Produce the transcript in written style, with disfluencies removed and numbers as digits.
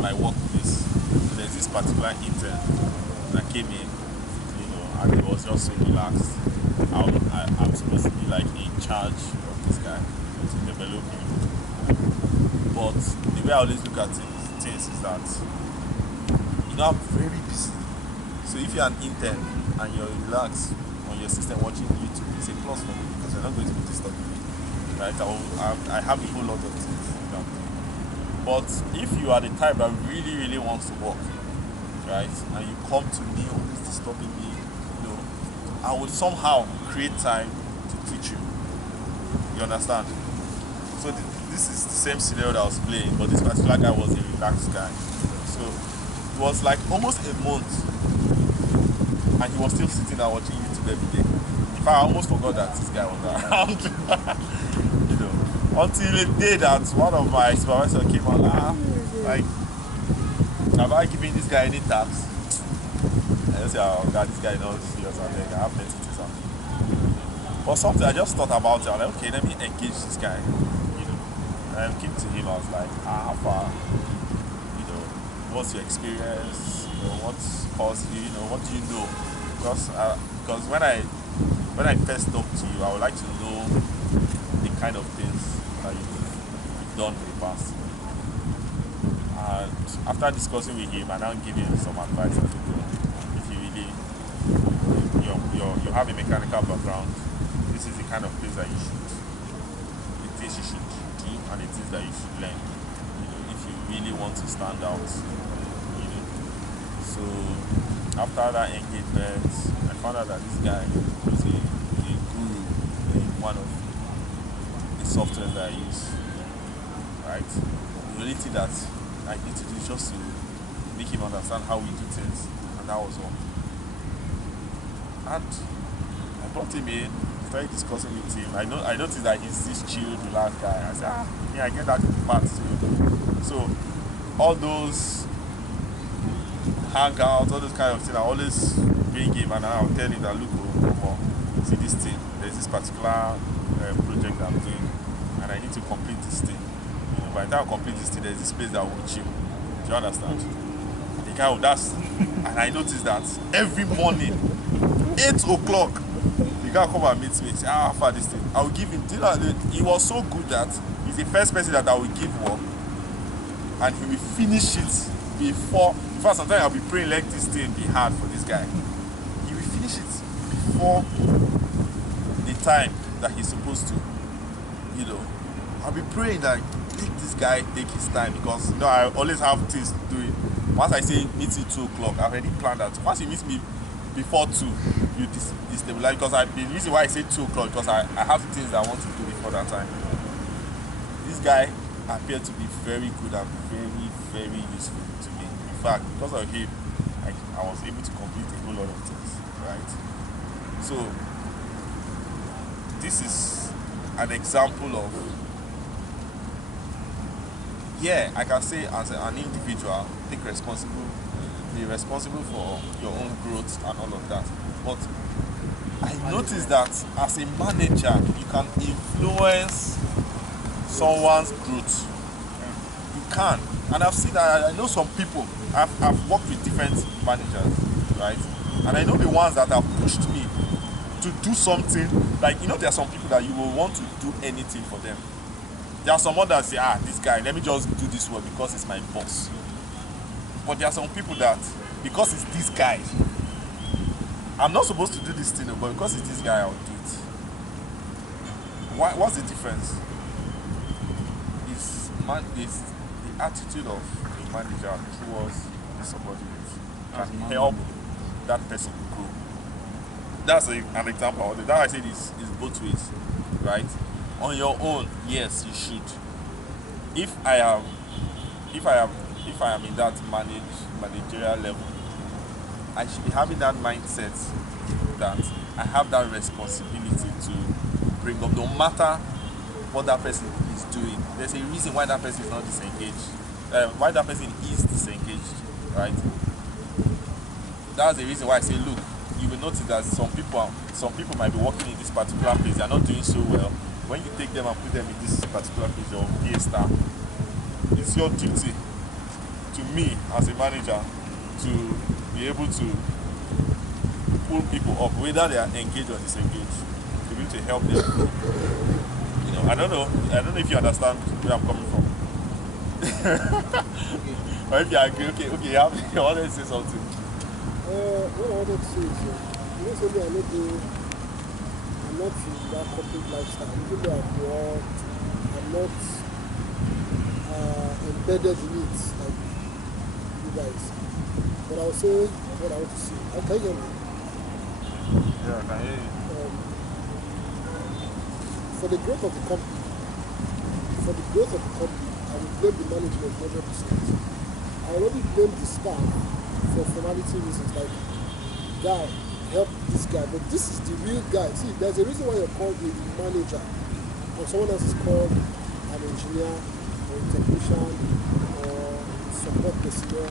my workplace. So there's this particular intern that came in, and he was just so relaxed. I'm supposed to be like in charge of this guy to develop him. But the way I always look at things is that, I'm very busy. So if you're an intern and you're relaxed on your system watching YouTube, it's a plus for me because you're not going to be disturbing me. Right? I have a whole lot of things. But if you are the type that really, really wants to work, right, and you come to me always disturbing me, I would somehow create time to teach you. You understand? So this is the same scenario that I was playing, but this particular guy was a relaxed guy. So it was like almost a month, and he was still sitting there watching YouTube every day. In fact, I almost forgot that this guy was around. Until the day that one of my supervisors came on, like, have I given this guy any tax? I just say, oh God, this guy knows serious. I think I have plenty to something. But something I just thought about it. I'm like, okay, let me engage this guy. And I came to him. I was like, how far? What's your experience? What's caused you? What do you know? Because when I first talk to you, I would like to know the kind of things that you've done in the past. And after discussing with him, I now give him some advice. If you really you have a mechanical background, this is the kind of place that the things you should do and the things that you should learn. If you really want to stand out. So after that engagement, I found out that this guy was a guru in one of the softwares that I use. Right? The only thing that I need to do is just to make him understand how we do things, and that was all. And I brought him in, started discussing with him. I noticed that he's this chill, relaxed guy. I said, I get that part too. So all those hangouts, all those kind of things, I always bring him and I'll tell him that, look, see this thing, there's this particular project that I'm doing, and I need to complete this thing. By the time I complete this thing, there's this place that will chill. Do you understand? The guy will and I noticed that every morning, 8 o'clock, the guy come and meet me and say, how far this thing? I will give him dinner. He was so good that he's the first person that I will give work, and he will finish it before. In fact, sometimes I'll be praying like this thing be hard for this guy. He will finish it before the time that he's supposed to. I'll be praying that this guy take his time, because I always have things to do. Once I say meet you 2 o'clock, I've already planned that. Once you meet me before 2, you destabilize, because the reason why I say 2 o'clock because I have things that I want to do before that time. This guy appeared to be very good and very, very useful to me. In fact, because of him, I was able to complete a whole lot of things, right? So this is an example of, I can say as an individual, be responsible for your own growth and all of that. But I noticed that as a manager, you can influence someone's growth. You can. And I've seen that. I know some people, I've worked with different managers, right? And I know the ones that have pushed me to do something. Like, there are some people that you will want to do anything for them. There are some others that say, this guy, let me just do this work because it's my boss. But there are some people that, because it's this guy, I'm not supposed to do this thing, but because it's this guy, I'll do it. What's the difference? It's the attitude of the manager towards the subordinate can help that person grow. That's an example. That I said is both ways, right? On your own, yes, you should. If I am in that managerial level, I should be having that mindset that I have that responsibility to bring up, no matter what that person is doing. There's a reason why that person is not disengaged. Why that person is disengaged, right? That's the reason why I say, look, you will notice that some people might be working in this particular place, they are not doing so well. When you take them and put them in this particular place, your PA staff, it's your duty to to me as a manager to be able to pull people up, whether they are engaged or disengaged, to be able to help them grow. You know, I don't know if you understand where I'm coming from. Or if you agree, okay, you wanted to say something. What I wanted to say is, recently I'm not in that corporate lifestyle. Even though I've worked, I'm not embedded in it like you guys. But I'll say what I want to say. Can you hear me? Yeah, I can hear you. For the growth of the company, I will blame the management 100%. I already blame the staff for formality reasons, like, guy, help this guy, but this is the real guy. See, there's a reason why you're called a manager, and someone else is called an engineer, or a technician, or support personnel.